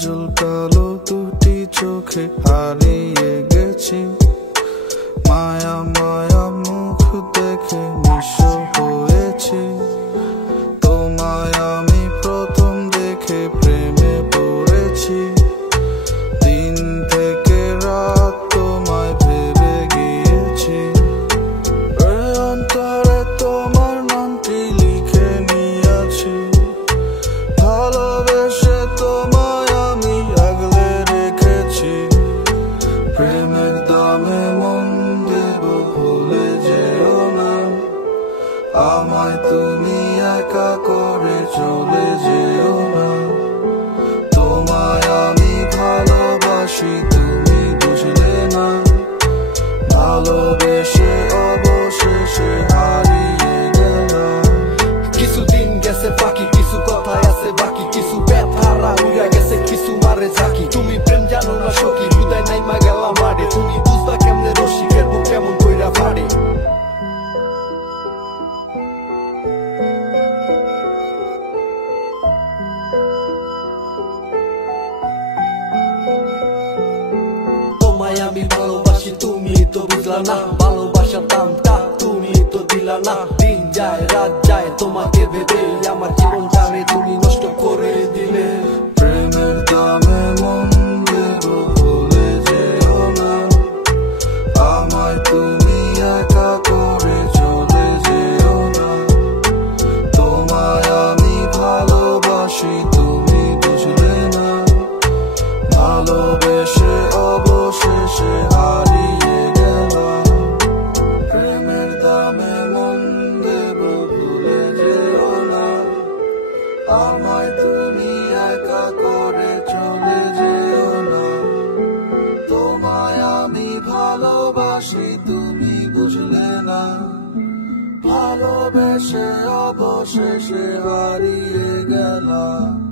কাজল কালো দুটি চোখে হারিয়ে গেছি, মায়া মায়া মুখ দেখে নিঃস্ব হয়েছি। তোমায় আমি প্রথম দেখে প্রেমে পড়েছি, দিন থেকে রাত তোমায় ভেবে গিয়েছি। অন্তরে তোমার নামটি লিখে নিয়েছি, ভালোবেসে তোমায় আমি আগলে রেখেছি। প্রেমের দামে মন দেব ভুলে যেও না, আমায় তুমি একা করে চলে যেও না। তোমায় আমি ভালোবাসি তুমি বুঝলে না, ভালোবেসে অবশেষে হারিয়ে গেলাম। কিছুদিন গেছে বাকি, কিছু কথায় আছে বাকি, কিছু ব্যথারা উড়া গেছে, কিছু মারে ঝাঁকি। তুমি প্রেম জানো না সখী, হৃদয় নাইমা গেলাম মারে। তুমি বুঝবা কেমনে রসিকের বুক কেমন কইরা ফাড়ে। তোমায় আমি ভালোবাসি তুমি তো বুঝলা না, ভালোবাসার দামটা তুমি তো দিলা না। দিন যায় রাত যায় তোমাকে ভেবে, আমার জীবনটারে তুমি নষ্ট করে দিলে। প্রেমের দামে মন দেব ভুলে যেও না, আমায় তুমি একা করে চলে যেও না। তোমায় আমি ভালোবাসি তুমি বুঝলে না, ভালোবেসে অবশেষে হারিয়ে গেলাম। প্রেমের দামে মন দেব ভুলে যেও না, আমায় তুমি একা করে চলে যেও না। তোমায় আমি ভালোবাসি তুমি বুঝলে না, ভালোবেসে অবশেষে হারিয়ে গেলাম।